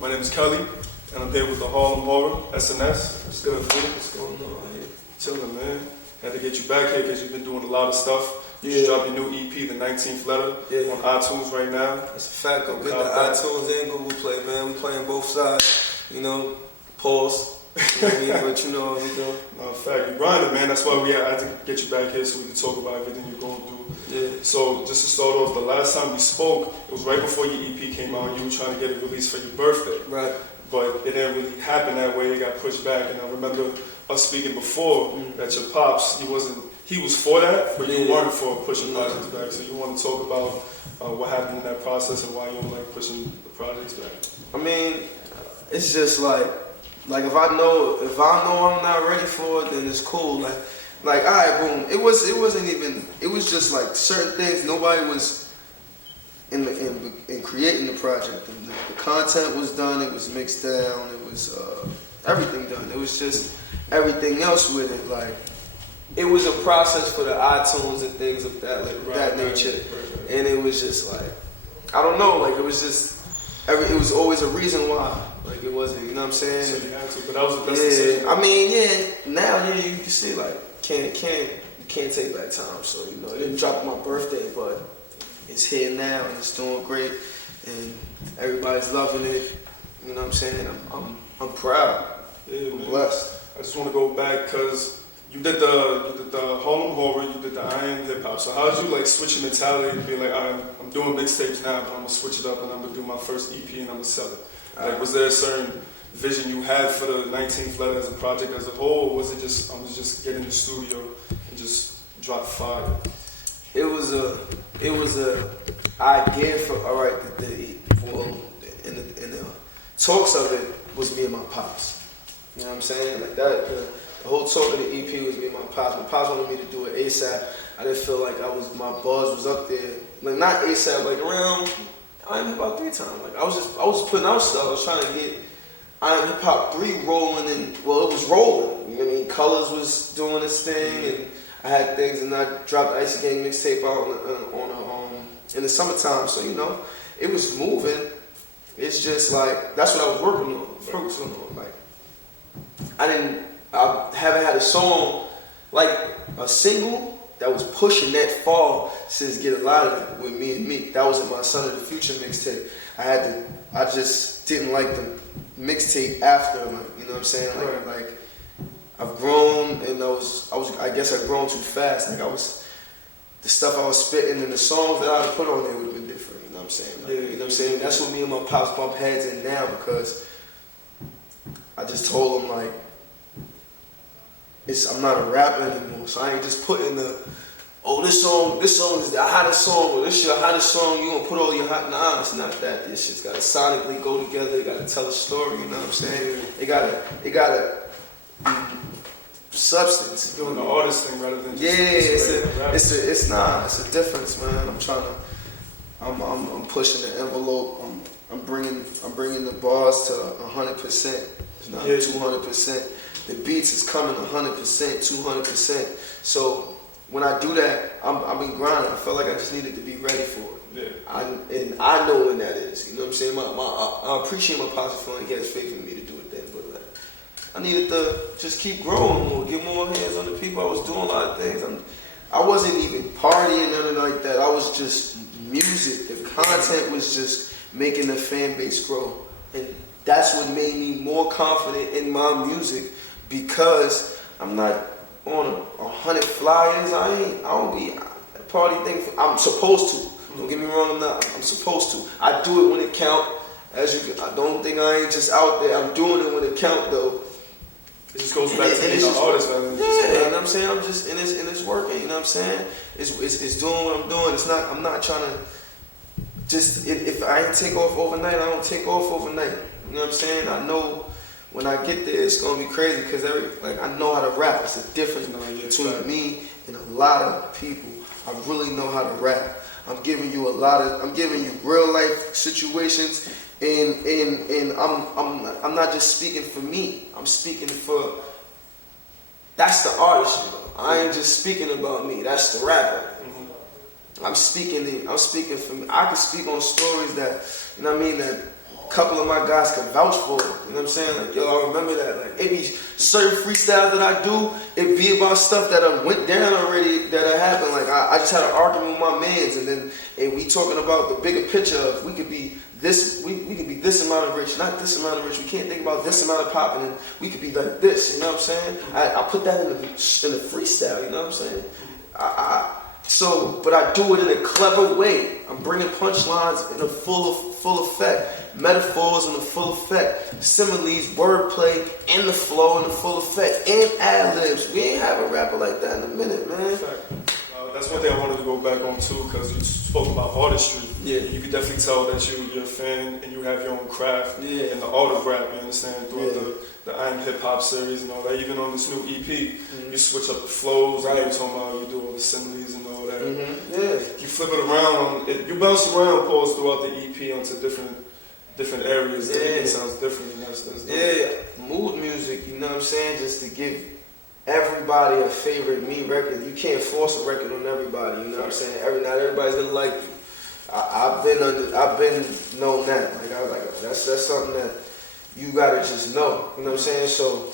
My name is Kelly, and I'm here with the Harlem Horror, SNS. What's good, man? What's going on here? Chilling, man. Had to get you back here because you've been doing a lot of stuff. You just dropped your new EP, The 19th Letter, on iTunes right now. That's a fact. Go get the iTunes and Google Play, man. I'm playing both sides. You know, pause. You know what I mean? But you know what we do. No, fact. You grinding, man. That's why I had to get you back here so we can talk about everything you're going through. Yeah. So just to start off, the last time we spoke, it was right before your EP came out. You were trying to get it released for your birthday. Right. But it didn't really happen that way. It got pushed back. And I remember us speaking before that your pops, he was for that, but you weren't for pushing projects back. So you want to talk about what happened in that process and why you don't like pushing the projects back? I mean, it's just like if I know I'm not ready for it, then it's cool. Like all right, boom. It was just like certain things. Nobody was in creating the project. And the content was done. It was mixed down. It was everything done. It was just everything else with it. Like it was a process for the iTunes and things of that nature. Right. And it was just like I don't know. Like it was just it was always a reason why. Like it wasn't. You know what I'm saying? So you had to, but that was the best decision. I mean, now you can see like you can't take back time. So you know, it didn't drop on my birthday, but it's here now and it's doing great, and everybody's loving it. You know what I'm saying? I'm proud. Yeah, I'm blessed. I just want to go back because you did the Harlem Horror, you did the I Am Hip Hop. So how did you like switch your mentality and be like, I'm doing mixtapes now, but I'm gonna switch it up and I'm gonna do my first EP and I'm gonna sell it? Like, was there a certain vision you had for the 19th Letter as a project as a whole, or was it just I was just get in the studio and just drop fire? It was a idea for in the talks of it was me and my pops. You know what I'm saying? Like that. The whole talk of the EP was me and my pops. My pops wanted me to do it ASAP. I didn't feel like my buzz was up there. Like not ASAP, like around I Am Hip Hop 3 time. Like I was putting out stuff. I was trying to get I Am Hip Hop 3 rolling, and well, it was rolling. You know what I mean? Colors was doing its thing, and I had things, and I dropped the Icy Gang mixtape out in the summertime. So you know, it was moving. It's just like that's what I was working on, focusing on. Like I haven't had a song like a single that was pushing that far since Get a Lot of It with Me and Meek. That was in my Son of the Future mixtape. I just didn't like the mixtape after, like, you know what I'm saying? Like I've grown, and I guess I've grown too fast. Like the stuff I was spitting and the songs that I would put on there would have been different. You know what I'm saying? Like, you know what I'm saying? That's what me and my pops bump heads in now, because I just told him like, I'm not a rapper anymore, so I ain't just putting this song is the hottest song, or this is your hottest song, you gonna put all your hot, nah, it's not that. This shit's gotta sonically go together, it gotta tell a story, you know what I'm saying? It gotta be substance. Doing the artist thing rather than just it's a difference, man. I'm pushing the envelope, I'm bringing the bars to 100%, it's not 200%. The beats is coming 100%, 200%. So when I do that, I've been grinding. I felt like I just needed to be ready for it. Yeah. And I know when that is. You know what I'm saying? I appreciate my pops feeling he has faith in me to do it then. But like, I needed to just keep growing more, get more hands on the people. I was doing a lot of things. I wasn't even partying, nothing like that. I was just music. The content was just making the fan base grow. And that's what made me more confident in my music. Because I'm not on 100 flyers, I don't be a party thing. I'm supposed to. Don't get me wrong, I'm supposed to. I do it when it count. I don't think I ain't just out there. I'm doing it when it count though. It just goes back to being an artist, man. Yeah, you know what I'm saying? I'm just and it's working. You know what I'm saying? It's doing what I'm doing. I'm not trying to just if I ain't take off overnight, I don't take off overnight. You know what I'm saying? I know. When I get there, it's gonna be crazy because I know how to rap. It's a difference between me and a lot of people. I really know how to rap. I'm giving you real life situations, and I'm not just speaking for me. I'm speaking for. That's the artist, you know. I ain't just speaking about me. That's the rapper. I'm speaking for me. I can speak on stories that, you know what I mean, that couple of my guys can vouch for it. You know what I'm saying? Like, yo, I remember that. Like, it be certain freestyles that I do, it be about stuff that I went down already, that happened. Like, I just had an argument with my mans, and we talking about the bigger picture of we could be this, we could be this amount of rich, not this amount of rich. We can't think about this amount of popping, and we could be like this. You know what I'm saying? I put that in the freestyle. You know what I'm saying? But I do it in a clever way. I'm bringing punchlines in a full effect, metaphors in a full effect, similes, wordplay, and the flow in a full effect, and ad-libs. We ain't have a rapper like that in a minute, man. That's one thing I wanted to go back on too, because you spoke about artistry. Yeah. You could definitely tell that you're a fan and you have your own craft Yeah. and the art of rap, you understand, throughout Yeah. the I Am Hip Hop series and all that. Even on this new EP, you switch up the flows, Right. and you're talking about you do all the similes and all that. Yeah. You flip it around, you bounce around, pause throughout the EP onto different areas. Yeah. Everything sounds different, and that's dope. Yeah, mood music, you know what I'm saying? Just to give everybody a favorite me record. You can't force a record on everybody, you know what I'm saying? Not everybody's gonna like you. I've been known that. That's something that you gotta just know. You know what I'm saying? So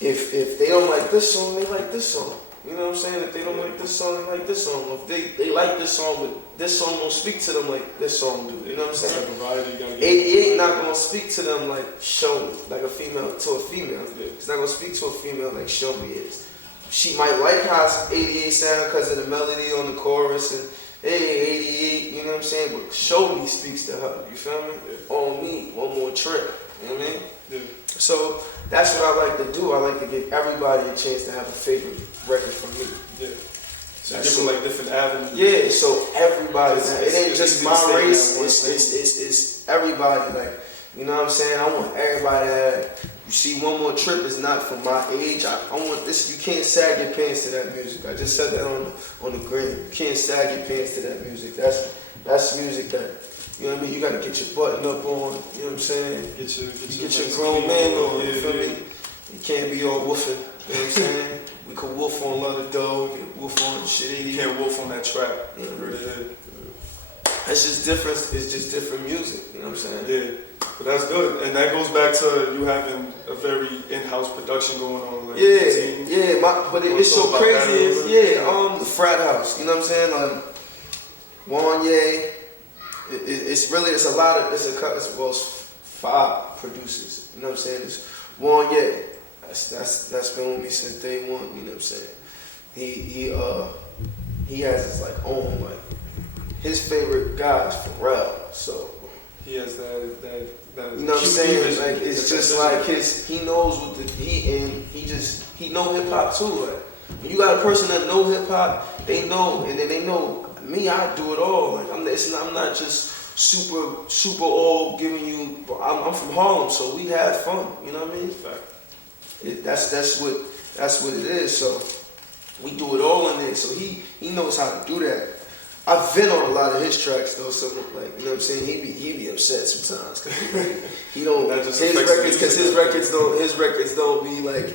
if they don't like this song, they like this song. You know what I'm saying? If they don't like this song, they like this song. If they like this song, but this song don't speak to them like this song do. You know what I'm saying? 88 not gonna speak to them like Show Me, like a female to a female. It's not gonna speak to a female like Show Me is. She might like how 88 sound because of the melody on the chorus and hey 88, you know what I'm saying? But Show Me speaks to her. You feel me? On me, one more trip. You know what I mean? Yeah. So that's what I like to do. I like to give everybody a chance to have a favorite record from me. Yeah. So give them like different avenues. Yeah, so everybody, it ain't it's just easy to my stay race, in that it's everybody. Like, you know what I'm saying? I want everybody to have, you see, One More Trip is not for my age. I want this, you can't sag your pants to that music. I just said that on the gram. You can't sag your pants to that music. That's music that, you know what I mean? You gotta get your button up on, you know what I'm saying? Get your grown man on, you feel me? You can't be all woofing, you know what I'm saying? We could wolf on Love the Dough, wolf on shit. You can't wolf on that track. Yeah. Really is. It's just different. It's just different music. You know what I'm saying? Yeah, but that's good, and that goes back to you having a very in-house production going on. Like Yeah, the team. yeah. But it's so about crazy. that a little bit? The frat house. You know what I'm saying? Wanye. It's a lot of. It's 5 producers. You know what I'm saying? It's Wanye. That's been with me since day one. You know what I'm saying? He has his like own like his favorite guy is Pharrell. So He has that you know what I'm saying? Like it's just like he knows what he know hip hop too. Like when you got a person that know hip hop, they know, and then they know me. I do it all. Like I'm not just super all giving you. I'm from Harlem, so we have fun. You know what I mean? That's what it is. So we do it all in there. So he knows how to do that. I've been on a lot of his tracks though, so like you know what I'm saying. He be upset sometimes because he don't his records don't be like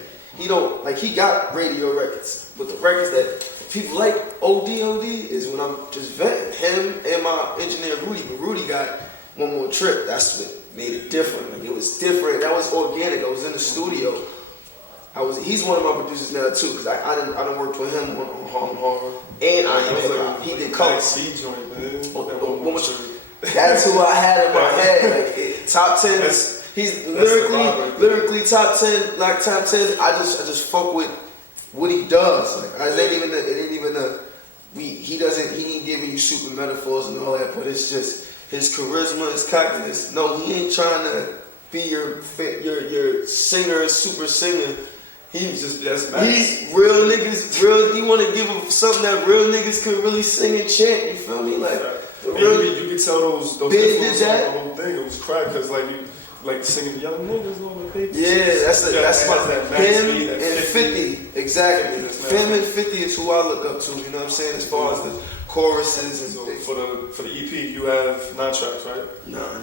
he got radio records, but the records that people like OD is when I'm just venting him and my engineer Rudy. But Rudy got One More Trip. That's what made it different. Like it was different. That was organic. I was in the studio. He's one of my producers now too, because I done worked with him on Harlem Horror, and I Am Hip Hop. He did colors. That's who I had in my head. Like top 10. He's lyrically top 10. Like top 10. I just fuck with what he does. Like it ain't even he ain't giving you super metaphors and all that, but it's just his charisma, his cockiness. No, he ain't trying to be your singer, super singer. He's real niggas. He want to give him something that real niggas can really sing and chant. You feel me? Like you could tell those did that. The whole thing. It was crack because like you like singing young niggas on the paper. Yeah, that's my him and 50 exactly. Him and 50 is who I look up to. You know what I'm saying? As far as the choruses and so for the EP, you have 9 tracks, right? No.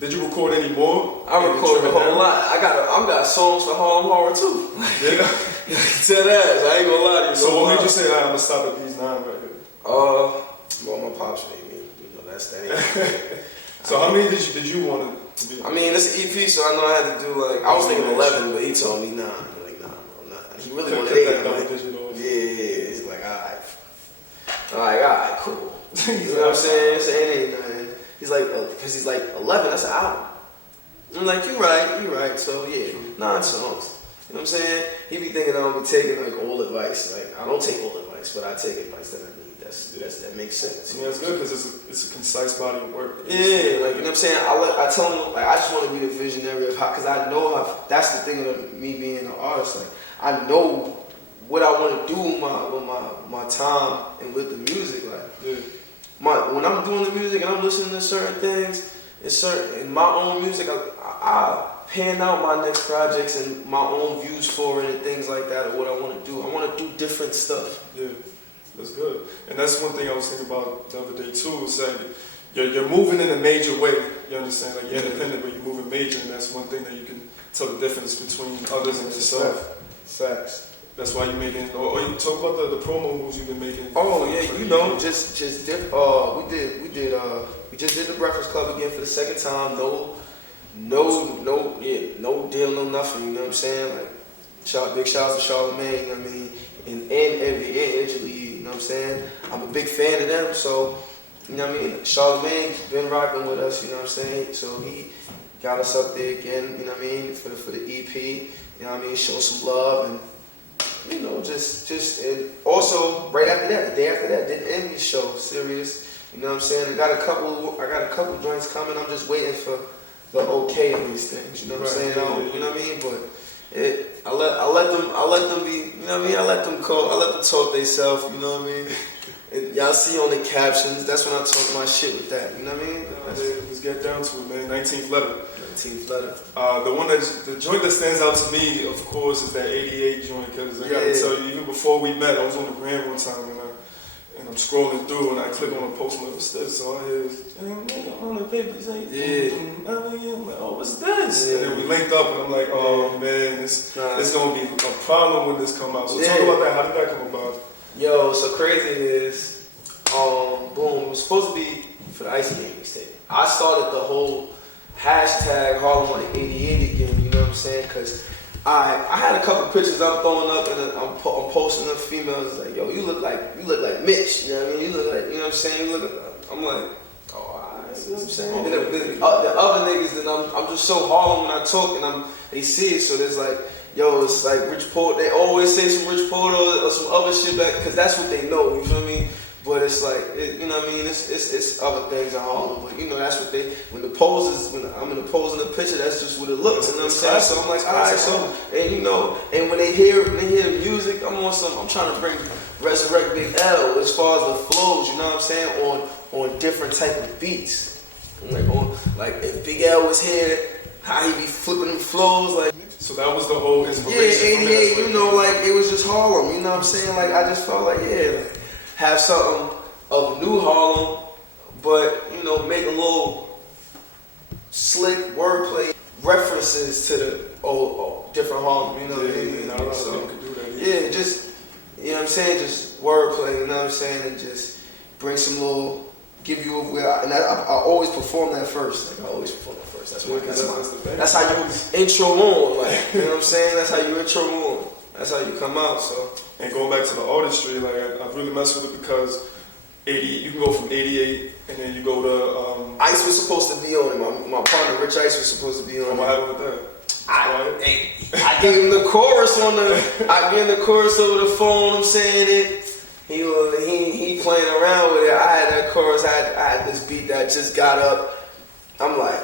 Did you record any more? I recorded a whole lot. I got songs for Harlem Horror too. Tell that. I ain't gonna lie to you. So what made you say I'm gonna stop at these 9 right here? Well, my pops made me. You know, that's that. So how many did you want it to be? I mean, it's an EP, so I know I had to do like, I was thinking 11, but he told me nah. I'm like, nah, bro, nah. He really wanted 8. I'm like, yeah. He's like, alright, cool. You know what I'm saying? So it ain't nothing. He's like, because he's like 11. That's an album. I'm like, you right. So yeah, 9 songs. You know what I'm saying? He be thinking I don't be taking like all advice. Like I don't take all advice, but I take advice that I need. That makes sense. Yeah, it's good because it's a concise body of work. Yeah, like you know what I'm saying. I tell him like I just want to be a visionary of how, because I know how. That's the thing of me being an artist. Like I know what I want to do with my time and with the music. Like when I'm doing the music and I'm listening to certain things in my own music, I pan out my next projects and my own views for it and things like that, or what I want to do. I want to do different stuff. Yeah. That's good. And that's one thing I was thinking about the other day too, is that you're moving in a major way. You understand? Like you're independent, but you're moving major, and that's one thing that you can tell the difference between others and yourself. Facts. That's why you're making, or you talk about the promo moves you've been making. Oh yeah, you know, we just did the Breakfast Club again for the second time. No deal, no nothing. You know what I'm saying? Like, big shouts to Charlamagne. You know what I mean? And Angela, you know what I'm saying? I'm a big fan of them, so, you know what I mean? Charlamagne's been rocking with us, you know what I'm saying? So he got us up there again, you know what I mean, for the EP, you know what I mean? Show some love, and, you know, and also, right after that, the day after that, did an Envy show, Serious, you know what I'm saying? I got a couple joints coming, I'm just waiting for the okay of these things, you know what I'm saying? You know what I mean? But I let them be, you know what I mean? I let them talk themselves, you know what I mean? And y'all see on the captions, that's when I talk my shit with that, you know what I mean? Let's get down to it, man. 19th Letter. 19th Letter. The joint that stands out to me, of course, is that 88 joint, because I gotta tell you, even before we met, I was on the gram one time, and I'm scrolling through, and I click on a post, what's this? So I hear, on the paper, he's like, I'm like, oh, what's this? Yeah. And then we linked up, and I'm like, oh, man, it's going to be a problem when this comes out. So talk about that. How did that come about? Yo, so crazy is, boom, it was supposed to be for the Icy Game mixtape. I started the whole hashtag Harlem like 88 again, you know what I'm saying? Because I had a couple pictures I'm throwing up, and I'm posting up females like, yo, you look like Mitch, you know what I mean? You look like, you know what I'm saying? I'm like, oh, alright, you know what I'm saying? And the other niggas, then I'm just so Harlem when I talk, and they see it, so there's like, yo, it's like Rich Porter. They always say some Rich Porter or some other shit back, because that's what they know, you feel me? But it's like, you know what I mean? It's other things in Harlem, but you know, that's what when I'm in the pose in the picture, that's just what it looks, you know what I'm saying? So I'm like, alright, so, and you know, and when they hear the music, I'm trying to resurrect Big L as far as the flows, you know what I'm saying? On different type of beats. Like if Big L was here, how he be flipping them flows, like. So that was the whole inspiration. Yeah, 88, you know, like it was just Harlem, you know what I'm saying? Like I just felt like, have something of new Harlem, but, you know, make a little slick wordplay references to the old different Harlem, you know what I mean? Not a lot of people can do that either. Yeah, just, you know what I'm saying? Just wordplay, you know what I'm saying? And just bring some little, give you I always perform that first. Like I always perform that first. That's how you intro on, like, you know what I'm saying? That's how you intro on. That's how you come out, so. And going back to the artistry, like I really mess with it because 80, you can go from 88 and then you go to Ice was supposed to be on it. My partner Rich Ice was supposed to be on it. What happened with that? I gave him the chorus I gave him the chorus over the phone. I'm saying it. He playing around with it. I had that chorus. I had this beat that just got up. I'm like,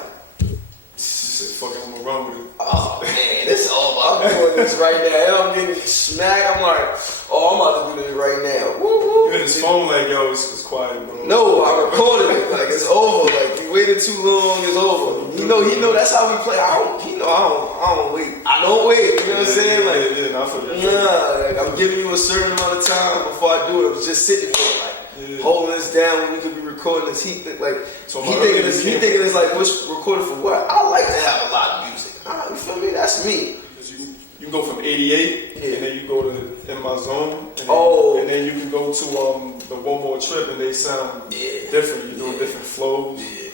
fucking, I'm gonna run with it. Oh man, it's over. I'm doing this right now. I'm getting smacked. I'm like, I'm about to do this right now. Woo woo. You hit his phone like, yo, it's quiet, bro. No, I recorded it. Like it's over. Like you waited too long. It's over. He know that's how we play. I don't wait. I don't wait. You know what I'm saying? Like, I forget. Like I'm giving you a certain amount of time before I do it. I was just sitting there, like holding this down when we could be recording this. He thinking it's like what's recorded for what? I like to have a lot of music. You feel me? That's me. You can go from 88 and then you go to In My Zone. And then you can go to the One More Trip and they sound different. You're doing different flows. Yeah.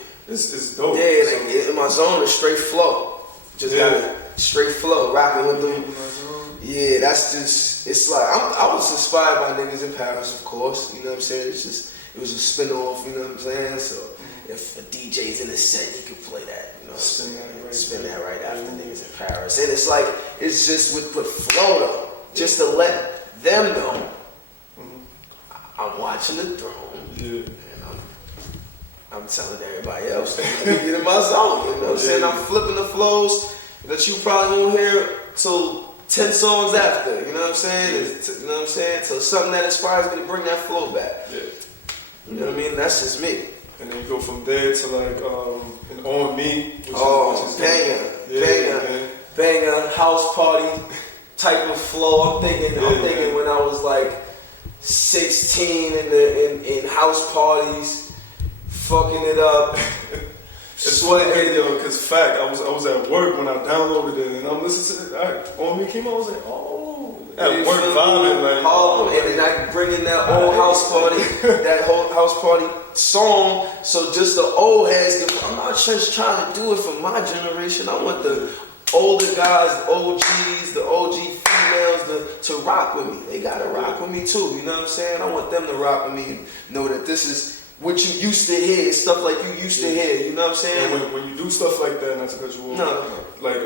it's dope. Yeah, so. like in my zone, it's straight flow. Just got it straight flow, rocking with them. Yeah, that's just, it's like, I was inspired by niggas in Paris, of course, you know what I'm saying? It was a spin-off, you know what I'm saying? So if a DJ's in a set, he could play that, you know, spin that right after niggas in Paris. And it's like, it's just with flow though, just to let them know I'm watching the throne. Yeah. And I'm telling everybody else to get in my zone, you know what I'm saying? I'm flipping the flows that you probably won't hear till 10 songs after, you know what I'm saying? You know what I'm saying? So something that inspires me to bring that flow back. Yeah. You know what I mean? That's just me. And then you go from there to like an On Me. Which is banger, house party type of flow. I'm thinking when I was like 16 in house parties, fucking it up. It's funny, yo, because fact, I was at work when I downloaded it, and I'm listening to it. On Me came on, I was like, oh, at work vibing, like, and then I bring in that old house party, that whole house party song. So just the old heads, I'm not just trying to do it for my generation. I want the older guys, the OGs, the OG females to rock with me. They gotta rock with me too. You know what I'm saying? I want them to rock with me and know that this is what you used to hear, stuff like you used to hear, you know what I'm saying? And when you do stuff like that, not to cut you off, No. like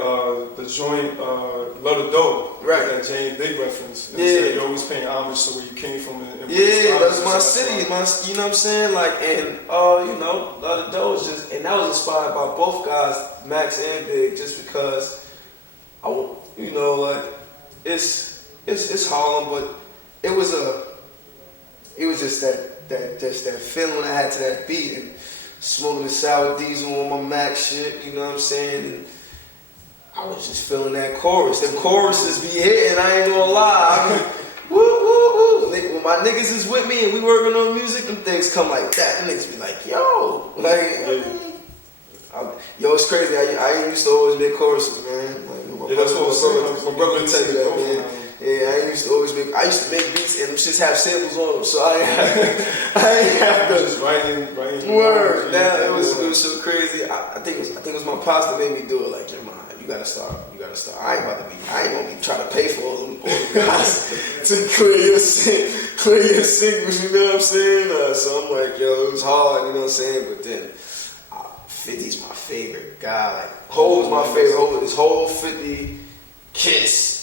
the joint Love the Dough, right? That Jane Big reference. Yeah. You're always paying homage to where you came from. And yeah, that's my city, you know what I'm saying? Like, and you know, Love the Dough is just, and that was inspired by both guys, Max and Big, just because you know, like it's Harlem, but it was just that feeling I had to that beat, and smoking the sour diesel on my Mac shit, you know what I'm saying? And I was just feeling that chorus. Them choruses be hitting, I ain't gonna lie. I mean, woo, woo, woo. When my niggas is with me and we working on music, them things come like that. Them niggas be like, yo. Like, yo, it's crazy. I used to always make choruses, man. Like, that's what I'm saying. My brother would tell you that, man. Yeah, I used to make beats and them shits have samples on them, so I ain't have to just writing word. Now it was so crazy. I think it was my pops that made me do it. Like, your mind, you gotta start. I ain't gonna be trying to pay for all them guys to clear your signals. You know what I'm saying? So I'm like, yo, it was hard. You know what I'm saying? But then 50's my favorite guy. Like, Hov is my favorite. This whole 50 Kiss.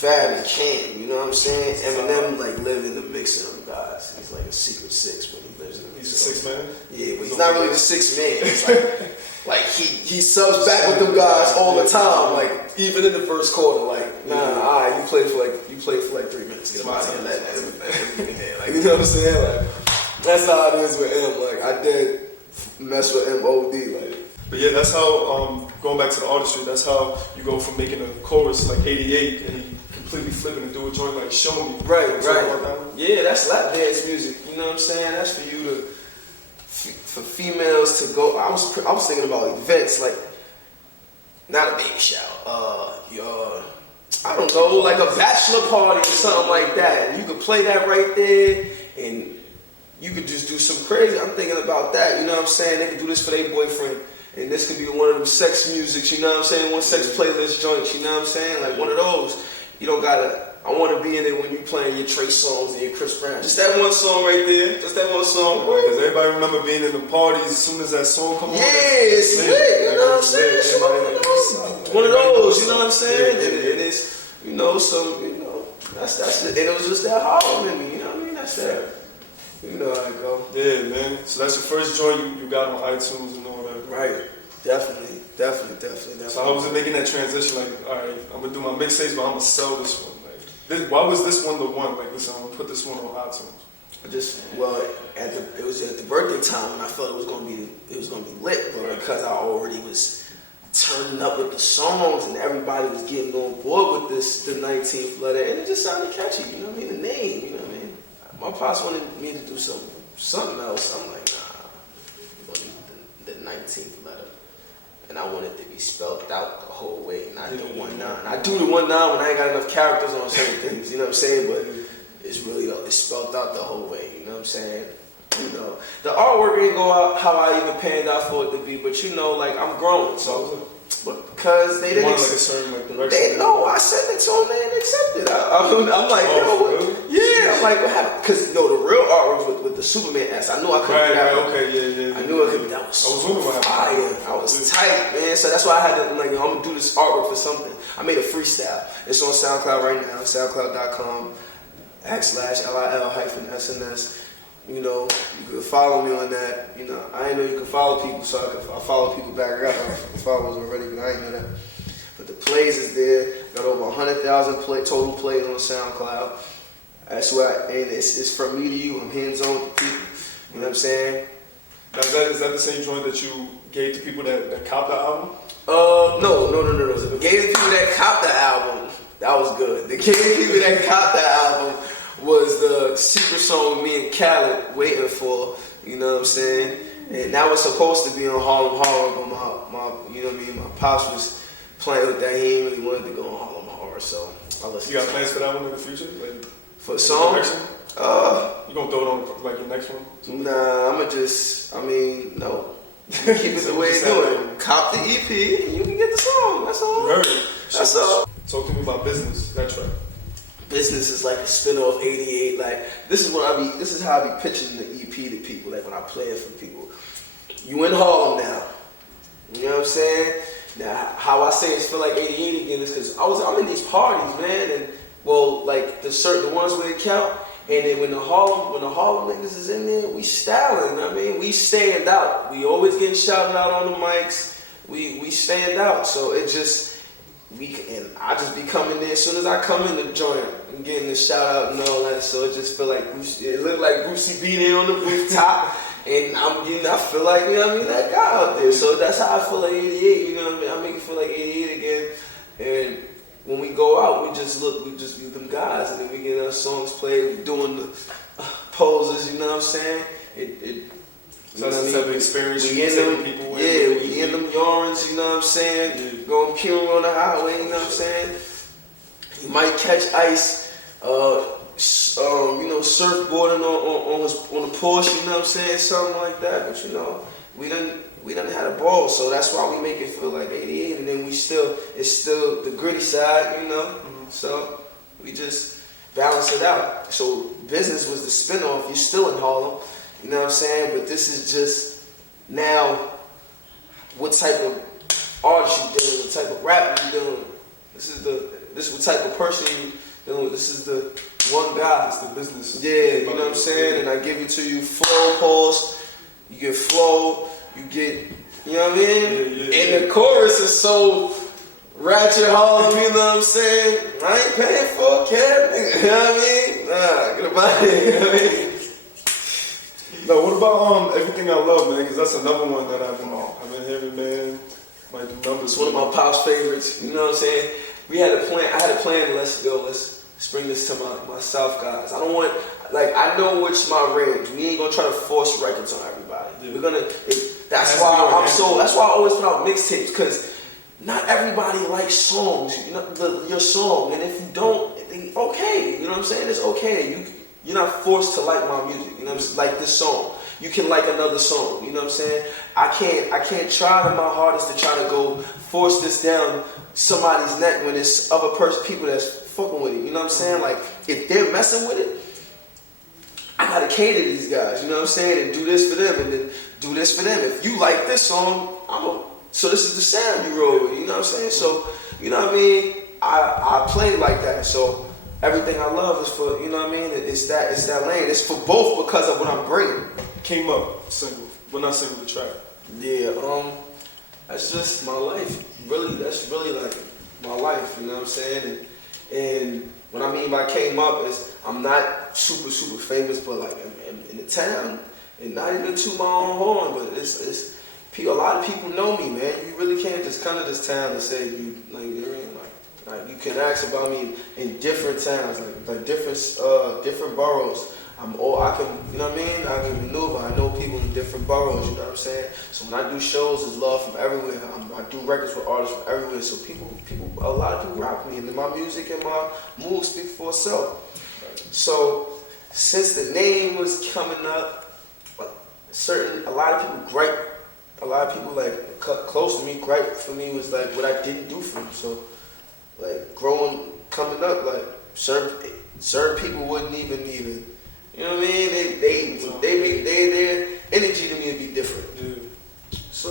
Fab and Cam, you know what I'm saying? Eminem like lived in the mix of them guys. He's like a secret six when he lives in the mix. He's a 6 man? Yeah, but he's not really the 6 man. It's like he subs back with them guys all the time. Like even in the first quarter, like alright, you played for like 3 minutes. Get him out of here. Like, you know what I'm saying? Like that's how it is with him. Like I did mess with him OD. Like. But yeah, that's how, going back to the artistry, that's how you go from making a chorus like 88 and he completely flipping and do a joint like Show Me. Right. Yeah, that's lap dance music. You know what I'm saying? That's for you for females to go. I was thinking about events like, not a baby shower, I don't know, like a bachelor party or something like that. And you could play that right there and you could just do some crazy. I'm thinking about that, you know what I'm saying? They could do this for their boyfriend. And this could be one of them sex musics, you know what I'm saying? One sex playlist joints, you know what I'm saying? Like one of those. You don't gotta, I wanna be in it when you playing your Trey Songz and your Chris Brown. Just that one song right there. Just that one song. Because everybody remember being in the parties as soon as that song come on. Yeah, it's lit, you know what I'm saying? One of those, you know what I'm saying? And it's, you know, so, you know, that's it. And it was just that Harlem in me, you know what I mean? That's that. You know how it go. Yeah, man. So that's your first joint you got on iTunes and all that. Right. Definitely. So how was it making that transition? Like, all right, I'm gonna do my mixtapes, but I'm gonna sell this one. Like, why was this one the one? Like, listen, I'm gonna put this one on iTunes. It was at the birthday time, and I felt it was gonna be lit, but because I already was turning up with the songs, and everybody was getting on board with the 19th letter, and it just sounded catchy. You know what I mean? The name. You know what I mean? My pops wanted me to do something else. I'm like, nah, we're gonna need the 19th letter. And I want it to be spelled out the whole way, not the 1-9. I do the 1-9 when I ain't got enough characters on certain things, you know what I'm saying? But it's spelled out the whole way, you know what I'm saying? You know, the artwork ain't go out how I even panned out for it to be, but you know, like I'm growing, so because they didn't like a certain like direction. they know I sent it to them, they didn't accept it. I'm like, really? yeah, I'm like, what happened? Because the real artwork with the Superman ass, I knew I couldn't. Right, okay, yeah. I knew I could. That was fire. I was tight, man. So that's why I had to like, I'm gonna do this artwork for something. I made a freestyle. It's on SoundCloud right now. SoundCloud.com/LIL-SNS. You know, you can follow me on that. You know, I didn't know you could follow people, so I follow people back up. I followers already, but I didn't know that. But the plays is there. Got over 100,000 total plays on SoundCloud. That's why, and it's from me to you. I'm hands-on with the people. You know what I'm saying? Now, is that the same joint that you gave to people that copped the album? No. Gave the people that copped the album. That was good. The gave the people that copped the album was the secret song me and Khaled waiting for. You know what I'm saying? And that was supposed to be on Harlem Horror, but my you know what I mean, my pops was playing with that. He ain't really wanted to go on Harlem Horror, so I listened. You got plans for that one in the future? Like, for the song? You gonna throw it on like your next one? Nah, no. Keep it the way it's doing. Cop the EP, and you can get the song. That's all. That's all. Talk to me about business. That track. Business is like a spin-off 88. Like this is how I be pitching the EP to people. Like when I play it for people. You in Harlem now. You know what I'm saying? Now how I say it's feel like 88 again is because I'm in these parties, man, and well, like the ones where it count. And then when the Harlem niggas is in there, we styling. I mean, we stand out. We always getting shouted out on the mics. We stand out. So it just I just be coming there as soon as I come in the joint and getting the shout out and all that. So it just feel like it looked like Brucey B there on the rooftop, and I feel like, you know what I mean, that guy out there. So that's how I feel like 88. You know what I mean? I make it feel like 88 again. And when we go out, we just be them guys, and then we get our songs played, we doing the poses, you know what I'm saying? So that's the type of experience we in them, people with. Yeah, we in them yarns, you know what I'm saying? Yeah. Going pure on the highway, you know what I'm saying? You might catch ice, you know, surfboarding on the Porsche, you know what I'm saying? Something like that, but you know, we done had a ball, so that's why we make it feel like 88, and then it's still the gritty side, you know. Mm-hmm. So we just balance it out. So business was the spinoff. You're still in Harlem, you know what I'm saying? But this is just now what type of artist you dealing with, what type of rapper you dealing with. This is what type of person you dealing with. This is the one guy. It's the business. Yeah, you know what I'm saying? And I give it to you flow, pause. You get flow. You get, you know what I mean? Yeah. And the chorus is so ratchet Harlem, you know what I'm saying? I ain't paying for a cab, nigga, you know what I mean? Nah, get about it, you know what I mean? Now, what about Everything I Love, man? Because that's another one that I've been hearing, man. Like the numbers. It's one of my pop's favorites, you know what I'm saying? I had a plan, let's bring this to my South guys. I know what's my range. We ain't gonna try to force records on everybody. Yeah. That's why I always put out mixtapes, because not everybody likes songs, you know, your song. And if you don't, okay, you know what I'm saying? It's okay. You're not forced to like my music, you know what I'm saying? Like this song. You can like another song, you know what I'm saying? I can't try my hardest to try to go force this down somebody's neck when it's other people that's fucking with it, you know what I'm saying? Like, if they're messing with it, I gotta cater to these guys, you know what I'm saying? And do this for them, and then do this for them. If you like this song, so this is the sound you roll with, you know what I'm saying? So, you know what I mean? I play like that, so Everything I Love is for, you know what I mean? It's that lane. It's for both because of what I'm bringing. Came up single, but not single, the track. Yeah, that's just my life. Really, that's really like my life, you know what I'm saying? And what I mean by came up is I'm not super famous, but like in the town, and not even to my own horn, but it's a lot of people know me, man. You really can't just come to this town and say you like, you know what I mean? Like you can ask about me in different towns, like different boroughs. I can, you know what I mean? I can maneuver. I know people in different boroughs, you know what I'm saying? So when I do shows, it's love from everywhere. I do records with artists from everywhere. So a lot of people rock me, and my music and my mood speak for itself. So since the name was coming up, a lot of people gripe. A lot of people like close to me gripe for me was like what I didn't do for them. So like coming up, like certain people wouldn't even you know what I mean? Their energy to me would be different. Yeah. So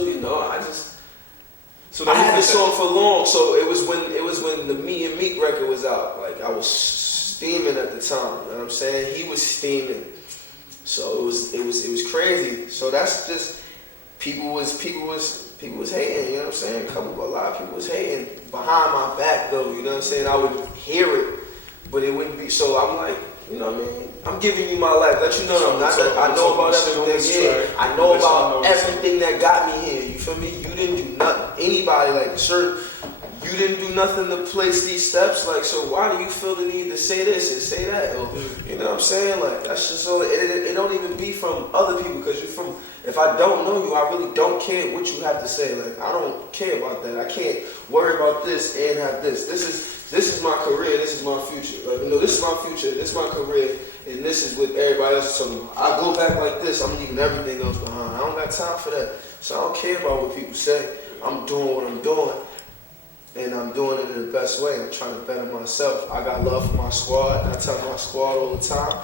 I had this song for long. So it was when the Me and Meek record was out. Like I was steaming at the time. You know what I'm saying? He was steaming. So it was crazy. So that's just people was hating. You know what I'm saying? A lot of people was hating behind my back though. You know what I'm saying? I would hear it, but it wouldn't be. So I'm like, you know what I mean? I'm giving you my life. Let you know I'm not. I know about everything. Yeah, I know about everything that got me here. You feel me? You didn't do nothing. Anybody like sure. You didn't do nothing to place these steps, like, so why do you feel the need to say this and say that? Or, you know what I'm saying? Like, that's just so, it don't even be from other people, because if I don't know you, I really don't care what you have to say. Like, I don't care about that. I can't worry about this and have this. This is my career, this is my future. Like, you know, this is my future, this is my career, and this is what everybody else is talking about. I go back like this, I'm leaving everything else behind. I don't got time for that. So I don't care about what people say. I'm doing what I'm doing. And I'm doing it in the best way. I'm trying to better myself. I got love for my squad. I tell my squad all the time,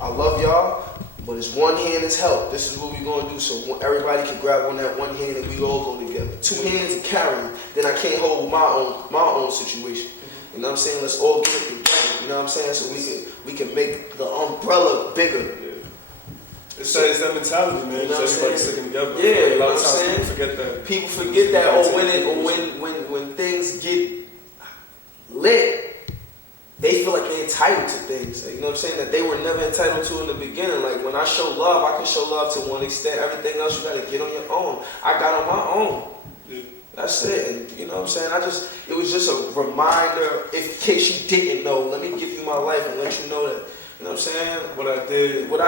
I love y'all, but it's one hand is help. This is what we're going to do. So everybody can grab on that one hand and we all go together. Two hands and carry it. Then I can't hold my own situation. You know what I'm saying? Let's all get it together. You know what I'm saying? So we can make the umbrella bigger. It's that mentality, man. You know everybody sticking together. Yeah, a lot of times people forget that. People forget that, or when things get lit, they feel like they're entitled to things. Like, you know what I'm saying? That they were never entitled to in the beginning. Like when I show love, I can show love to one extent. Everything else you gotta get on your own. I got on my own. Yeah. That's it. And, you know what I'm saying? It was just a reminder, in case you didn't know, let me give you my life and let you know that. You know what I'm saying? What I did, every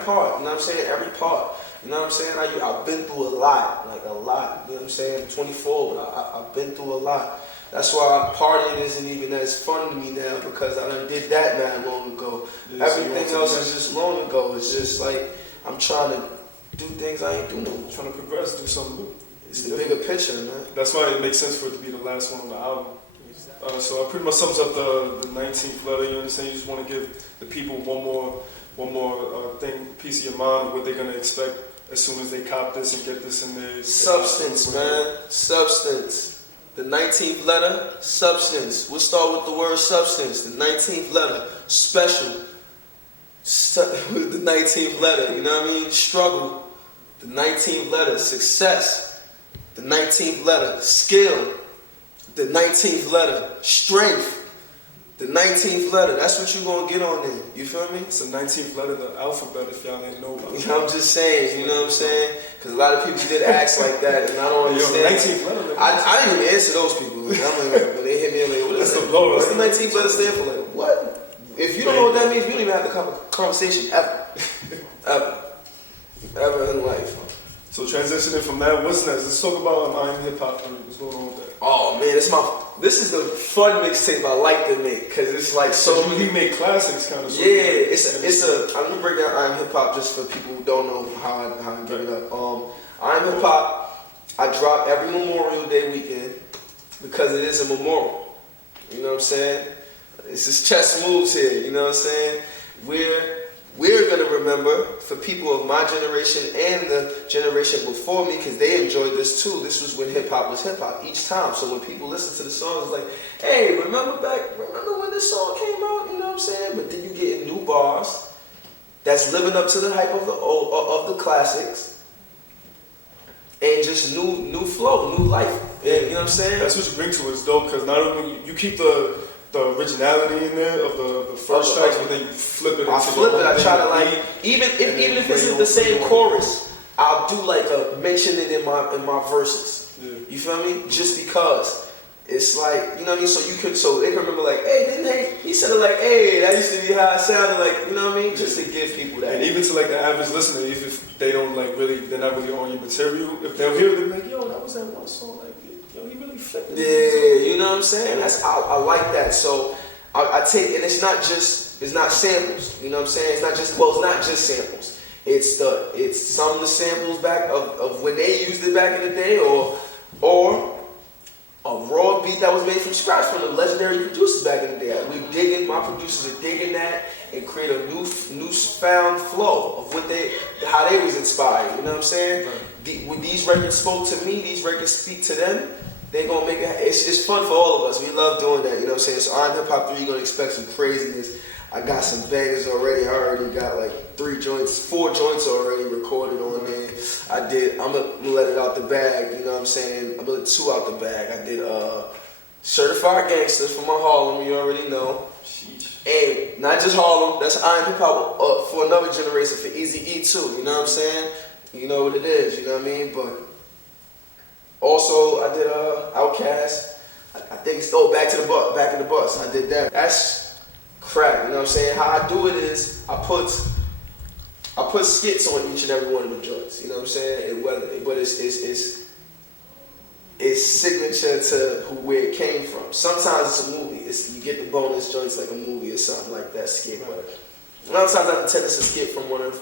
part. You know what I'm saying? Every part. You know what I'm saying? I've been through a lot, like a lot. You know what I'm saying? I'm 24, but I've been through a lot. That's why partying isn't even as fun to me now, because I done did that not long ago. Yeah, everything else is just long ago. It's just like I'm trying to do things I ain't doing. Trying to progress, do something new. It's the bigger picture, man. That's why it makes sense for it to be the last one on the album. So I pretty much sums up the 19th letter. You understand? You just want to give the people one more piece of your mind of what they're gonna expect as soon as they cop this and get this in their substance, man. Substance. The 19th letter, substance. We'll start with the word substance. The 19th letter, special. The 19th letter, you know what I mean? Struggle. The 19th letter, success. The 19th letter, skill. The 19th letter, strength. The 19th letter, that's what you're going to get on there. You feel me? It's the 19th letter, the alphabet, if y'all didn't know about it. I'm just saying, you know what I'm saying? Because a lot of people did ask like that, and I don't understand. The 19th letter. I didn't even answer those people. Like, I'm like, when they hit me, I'm like, what is that? What's the 19th letter stand for? Like, what? If you don't know what that means, we don't even have the conversation ever. Ever in life. So transitioning from that, what's next? Let's talk about I'm Hip Hop. What's going on with that? Oh man, this is the fun mixtape I like to make, because it's like so. He made classics, kind of. Yeah, I'm gonna break down I'm Hip Hop just for people who don't know how I give it up. I'm Hip Hop. I drop every Memorial Day weekend because it is a memorial. You know what I'm saying? It's just chess moves here. You know what I'm saying? We're going to remember, for people of my generation and the generation before me, because they enjoyed this too. This was when hip-hop was hip-hop each time. So when people listen to the songs, it's like, hey, remember when this song came out? You know what I'm saying? But then you get new bars that's living up to the hype of the classics, and just new flow, new life. And, you know what I'm saying? That's what you bring to it. It's dope, because not only you keep the originality in there of the first tracks, but then you flip it. I try to like even if it's in the same chorus, I'll do like mention it in my verses. Yeah. You feel me? Just because it's like, you know what I mean. So they can remember like, hey, he said it like, hey, that used to be how it sounded, like, you know what I mean? Just to give people that. And even to like the average listener, if they don't like they're not really on your material. If they'll hear it, they'll be like, yo, that was that one song like. He really flipped it. Yeah, you know what I'm saying? I like that. So I take, and it's not samples. You know what I'm saying? It's not just samples. It's some of the samples back of when they used it back in the day, or a raw beat that was made from scratch from the legendary producers back in the day. My producers are digging that and create a newfound flow of how they was inspired. You know what I'm saying? Right. When these records spoke to me, these records speak to them. They gonna make it. It's fun for all of us. We love doing that. You know what I'm saying? So on Hip Hop 3, you're gonna expect some craziness. I got some bangers already. I already got like 4 joints already recorded on there. I'm gonna let it out the bag, you know what I'm saying? I'm gonna let 2 out the bag. I did Certified Gangsters from my Harlem, you already know. Sheesh. And not just Harlem, that's Iron Hip Hop for another generation, for Eazy-E too, you know what I'm saying? You know what it is, you know what I mean? But also I did Outkast. I think Back in the Bus. I did that. That's crack, you know what I'm saying? How I do it is I put skits on each and every one of the joints, you know what I'm saying? But it's signature to where it came from. Sometimes it's a movie. You get the bonus joints like a movie or something like that skit. But a lot of times I pretend it's a skit from one of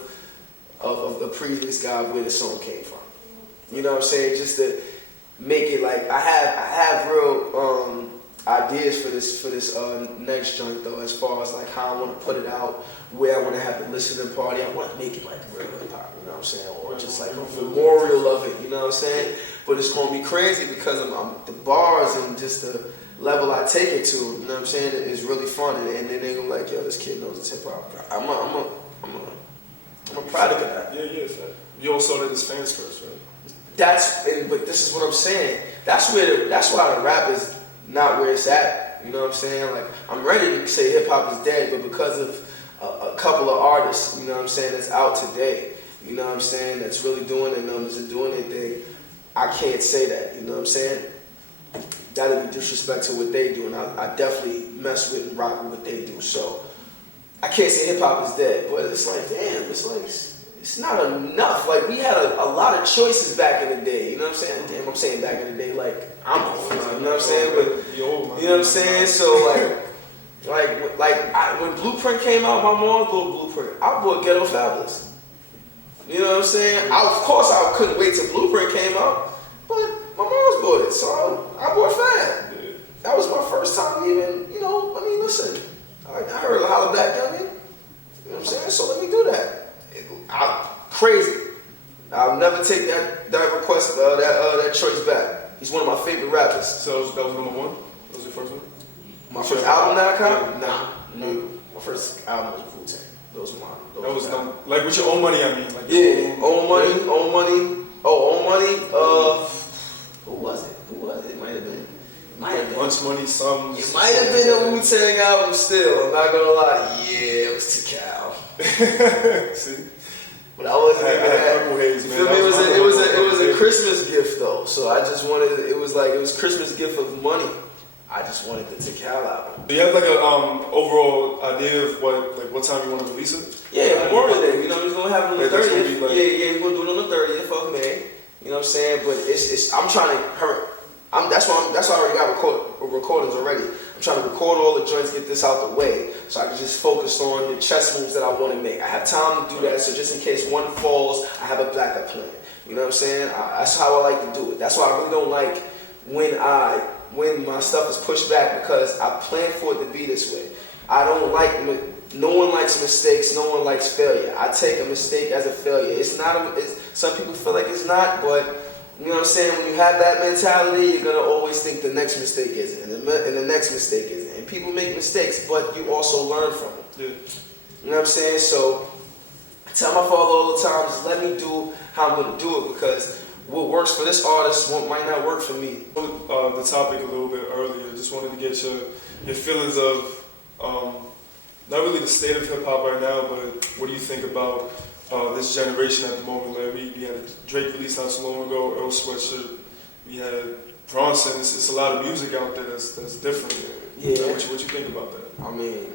the previous guy where the song came from. You know what I'm saying? Just to make it like I have real ideas for this next joint though, as far as like how I want to put it out, where I want to have the listening party. I want to make it like real hip hop, you know what I'm saying, or just like a memorial of it, you know what I'm saying. But it's gonna be crazy because I'm the bars and just the level I take it to, you know what I'm saying, is really fun, and then they go like, yo, this kid knows his hip hop. I'm a product of that. Yeah. You also let his fans first, right? But this is what I'm saying. That's why the rap is not where it's at, you know what I'm saying? Like, I'm ready to say hip hop is dead, but because of a couple of artists, you know what I'm saying, that's out today, you know what I'm saying, that's really doing their numbers and doing their thing, I can't say that, you know what I'm saying? That'd be disrespect to what they do, and I definitely mess with and rock with what they do. So I can't say hip hop is dead, but it's like, damn, it's not enough. Like, we had a lot of choices back in the day, you know what I'm saying? Damn, I'm saying back in the day, like, I'm old, you know what I'm saying? But, you know what I'm saying? So, when Blueprint came out, my mom bought Blueprint. I bought Ghetto Fabulous. You know what I'm saying? Of course, I couldn't wait till Blueprint came out, but my mom's bought it, so I bought Fab. Yeah. That was my first time even, you know, I mean, listen, I heard a Holla Back Youngin', you know what I'm saying? So let me do that. I'm crazy. I'll never take that request, that choice back. He's one of my favorite rappers. So that was number 1? That was your first one? My first album that I count? Nah. My first album was Wu-Tang. Those were mine. That was like with your own money, I mean. Like own money. Oh, own money. Who was it? It might have been. Lunch Money, some. It might have been a Wu-Tang album still. I'm not gonna lie. Yeah, it was Tikal. See? But I wasn't even that. Haze, man. It was a Christmas gift though. So I just wanted. It was Christmas gift of money. I just wanted the Tikal album. Do you have like a overall idea of what time you want to release it? Yeah, Memorial Day. You know, we're gonna have it on the 30th. Like, we're gonna do it on the 30th of May. You know what I'm saying? But I'm trying to hurry. That's why I already got recordings already. I'm trying to record all the joints, get this out the way, so I can just focus on the chess moves that I want to make. I have time to do that, so just in case one falls, I have a backup plan. You know what I'm saying? That's how I like to do it. That's why I really don't like when my stuff is pushed back, because I planned for it to be this way. I don't like. No one likes mistakes. No one likes failure. I take a mistake as a failure. It's not. Some people feel like it's not, but. You know what I'm saying? When you have that mentality, you're going to always think the next mistake isn't, and the next mistake isn't. And people make mistakes, but you also learn from them. Yeah. You know what I'm saying? So I tell my father all the time, just let me do how I'm going to do it, because what works for this artist might not work for me. The topic a little bit earlier, just wanted to get your feelings of not really the state of hip-hop right now, but what do you think about this generation at the moment? Like we had Drake released not so long ago, Earl Sweatshirt, we had Bronson. It's a lot of music out there that's different. Yeah. What you think about that? I mean,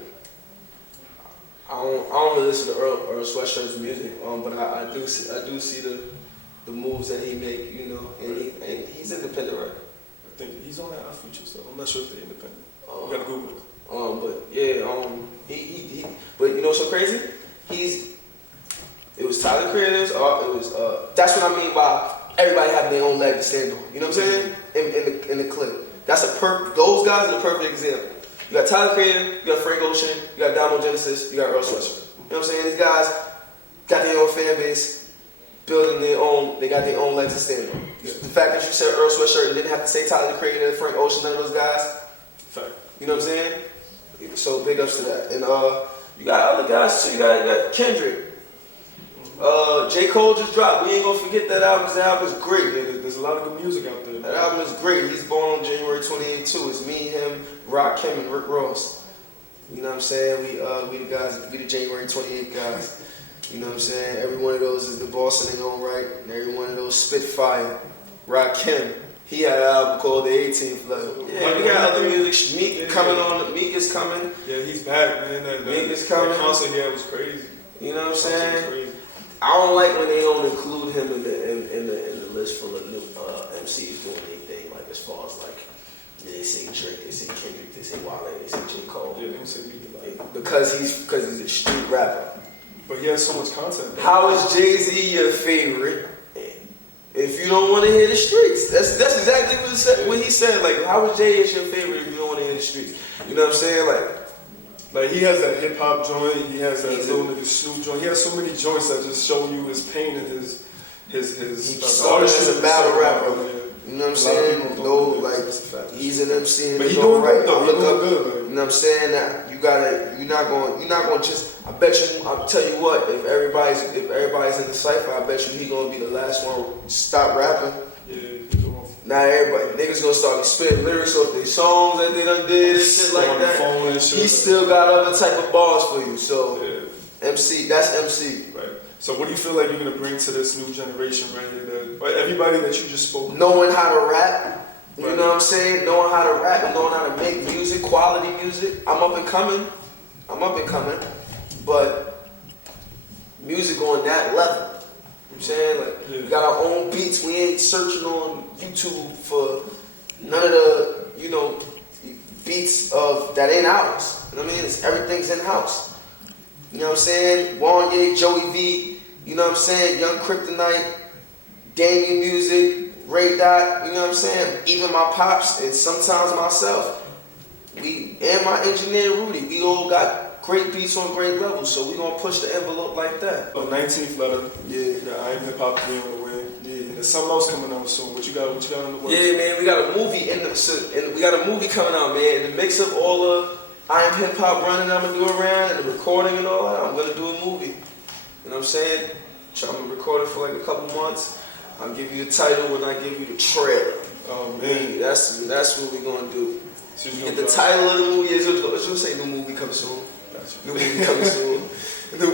I don't really listen to Earl Sweatshirt's music, but I do see the moves that he make, you know, and he's independent, right? I think he's on that Our Future stuff. I'm not sure if they're independent. You gotta Google it. But yeah, he but you know what's so crazy? It was Tyler Creator's. It was. That's what I mean by everybody having their own leg to stand on. You know what I'm saying? In the clip, that's a perfect. Those guys are the perfect example. You got Tyler Creator, you got Frank Ocean, you got Damo Genesis, you got Earl Sweatshirt. You know what I'm saying? These guys got their own fan base, building their own. They got their own legs to stand on. Yeah. The fact that you said Earl Sweatshirt and didn't have to say Tyler Creator, Frank Ocean, none of those guys. Fact. You know what I'm saying? So big ups to that. And you got other guys too. You got Kendrick. J. Cole just dropped. We ain't gonna forget that album. That album is great. There's a lot of good music out there. That album is great. He's born on January 28th too. It's me, him, Rock, Kim, and Rick Ross. You know what I'm saying? We the guys. We the January 28th guys. You know what I'm saying? Every one of those is the boss in their own right, and every one of those spit fire. Rock Kim. He had an album called The 18th Letter. Yeah, we got other music. Meek coming on. Meek is coming. Yeah, he's back, man. Meek is coming. That concert here was crazy. You know what I'm saying? I don't like when they don't include him in the list full of new MCs doing anything, like as far as like they say Drake, they say Kendrick, they say Wale, they say J. Cole. Yeah, they don't say Meek about it. Because he's a street rapper. But he has so much content. Bro. How is Jay-Z your favorite? If you don't want to hear the streets, that's exactly what he said. Like, how is Jay is your favorite if you don't want to hear the streets? You know what I'm saying? Like he has that hip hop joint, he has that little nigga Snoop joint. He has so many joints that just show you his pain and his he started as a battle rapper. Yeah. You know what I'm saying? No, like he's an MC in but he his doing own right. good though. He doing good. Like. You know what I'm saying? That you're not going just. I bet you. I'll tell you what. If everybody's in the cipher, I bet you he gonna be the last one to stop rapping. Yeah, he doing. Now everybody, niggas gonna start spitting lyrics off their songs that they done did and shit like that. Phone and shit. He still got other type of bars for you. So yeah. MC, that's MC. Right. So what do you feel like you're gonna bring to this new generation right here? Everybody that you just spoke. Knowing how to rap. You know what I'm saying? Knowing how to rap and knowing how to make music, quality music. I'm up and coming. But music on that level. You know what I'm saying? Like, we got our own beats. We ain't searching on YouTube for none of the, beats of that ain't ours. You know what I mean? Everything's in house. You know what I'm saying? Wanye, Joey V, you know what I'm saying? Young Kryptonite, Damien Music, Ray Dot, you know what I'm saying? Even my pops and sometimes myself. And my engineer Rudy, we all got great beats on great levels, so we gonna push the envelope like that. 19th Letter. Yeah. The I Am Hip Hop being on the way. Yeah. There's something else coming out soon. What you got in the works? Yeah, man, we got a movie we got a movie coming out, man. In the mix of all the I Am Hip Hop running I'm gonna do around and the recording and all that, I'm gonna do a movie. You know what I'm saying? I'm gonna record it for like a couple months. I'll give you the title when I give you the trailer. Oh man, that's what we're gonna do. So get the title of the movie. It's gonna say new movie coming soon. New movie coming soon.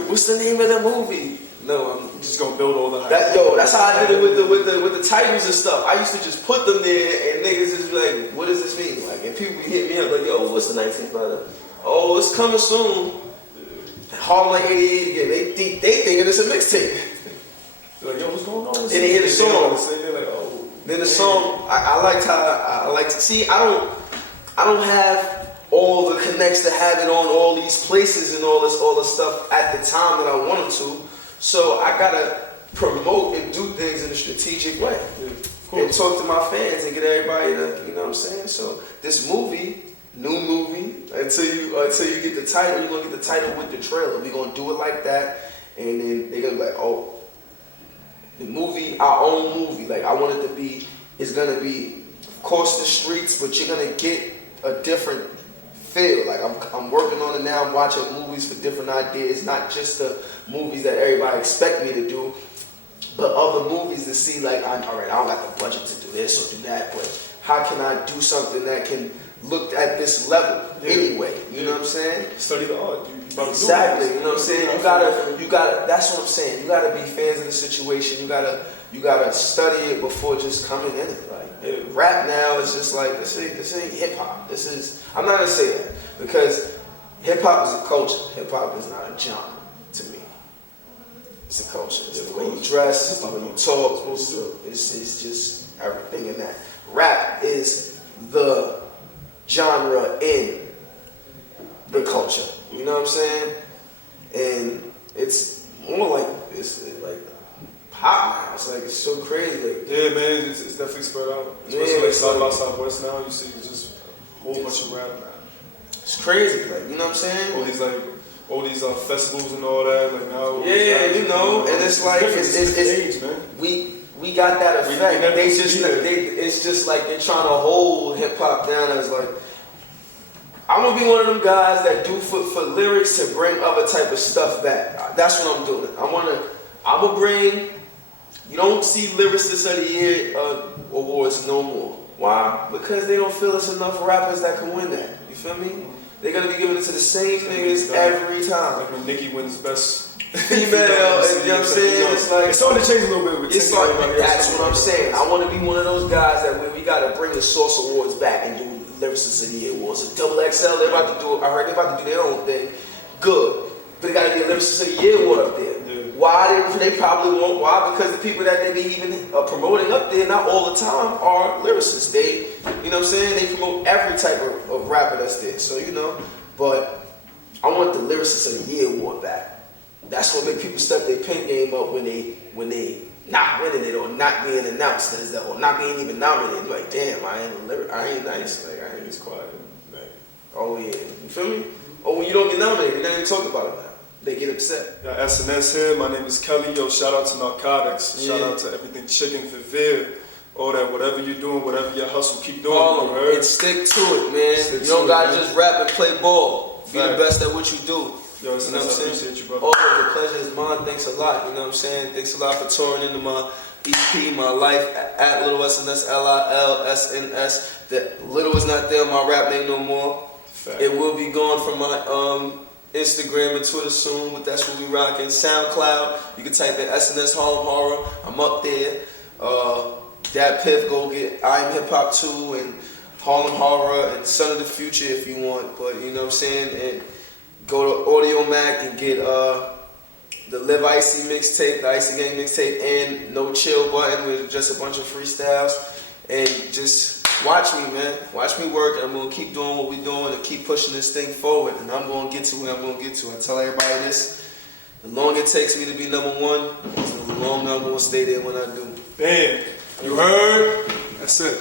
What's the name of the movie? No, I'm just gonna build all the hype. That's how I did it with the titles and stuff. I used to just put them there, and niggas just be like, "What does this mean?" Like, and people hit me up like, "Yo, what's the 19th letter?" Oh, it's coming soon. Harlem like 88 again. They thinking it's a mixtape. They're like, yo, what's going on? Then they hear the song. They're like, oh. Then the song. I liked how I like to see. I don't have all the connects to have it on all these places and all this stuff at the time that I wanted to. So I gotta promote and do things in a strategic way. Yeah, and talk to my fans and get everybody to, you know what I'm saying? So this movie, new movie, until you get the title, you're gonna get the title with the trailer. We're gonna do it like that, and then they're gonna be like, oh, the movie, our own movie. Like, I want it to be, it's gonna be, of course, the streets, but you're gonna get a different feel. Like, I'm working on it now. I'm watching movies for different ideas, not just the movies that everybody expect me to do, but other movies to see, like, all right, I don't got the budget to do this or do that, but how can I do something that can look at this level anyway? You know what I'm saying? Study the art. Exactly. You know what I'm saying? You gotta. That's what I'm saying. You gotta be fans of the situation. You gotta study it before just coming in it. Like, rap now is just like, this ain't hip hop. This is. I'm not gonna say that because hip hop is a culture. Hip hop is not a genre to me. It's a culture. It's the way you dress. It's the way you talk. It's just everything in that. Rap is the genre in the culture. You know what I'm saying? And it's more like it's like pop now. It's like it's so crazy. Like, yeah, man, it's definitely spread out. Especially like South by Southwest now, you see just a whole bunch of rap now. It's crazy, like, you know what I'm saying? All these festivals and all that, like now. Yeah, you know, and it's like it's age, man. We got that effect. It's just like they're trying to hold hip hop down as like, I'm gonna be one of them guys that do for lyrics to bring other type of stuff back. That's what I'm doing. I'm gonna bring. You don't see lyricist of the year awards no more. Why? Because they don't feel it's enough rappers that can win that. You feel me? They're gonna be giving it to the same niggas every time. Like when Nicki wins best female, you know what I'm saying? It's like it's starting to change a little bit. With it's like that's what I'm saying. I want to be one of those guys that we gotta bring the Source Awards back and do lyricist of the year awards. So Double XL, they're about to do. I heard they're about to do their own thing. Good, but they gotta be a lyricist of the year award up there. Yeah. Why they probably won't? Why? Because the people that they be even promoting up there, not all the time, are lyricists. They, you know what I'm saying? They promote every type of rapper that's there. So, you know, but I want the lyricist of the year award back. That's what make people step their pen game up when they not winning it or not being announced as that or not being even nominated. Like, damn, I ain't nice. Like, I ain't just quiet. Like, oh yeah, you feel me? Or when you don't get nominated, they don't even talk about it now. They get upset. Yeah, SNS here. My name is Kelly. Yo, shout out to Narcotics. Yeah. Shout out to everything Chicken Vivir. All that, whatever you're doing, whatever your hustle, keep doing. And stick to it, man. You don't gotta just rap and play ball. Be the best at what you do. Yo, you know what I'm saying? Appreciate you, brother. Oh, the pleasure is mine. Thanks a lot. You know what I'm saying? Thanks a lot for touring into my EP, my life at Little SNS, LILSNS. That Little is not there, my rap name no more. Fact. It will be gone from my Instagram and Twitter soon, but that's what we rocking. SoundCloud, you can type in SNS Harlem Horror. I'm up there. Dad Piff, go get I Am Hip Hop 2 and Harlem Horror and Son of the Future if you want. But you know what I'm saying? And go to Audio Mac and get the Live Icy mixtape, the Icy Gang mixtape, and No Chill button with just a bunch of freestyles. And just watch me, man. Watch me work, and I'm going to keep doing what we're doing and keep pushing this thing forward. And I'm going to get to where I'm going to get to. I tell everybody this. The longer it takes me to be number one, the longer I'm going to stay there when I do. Bam. You heard? That's it.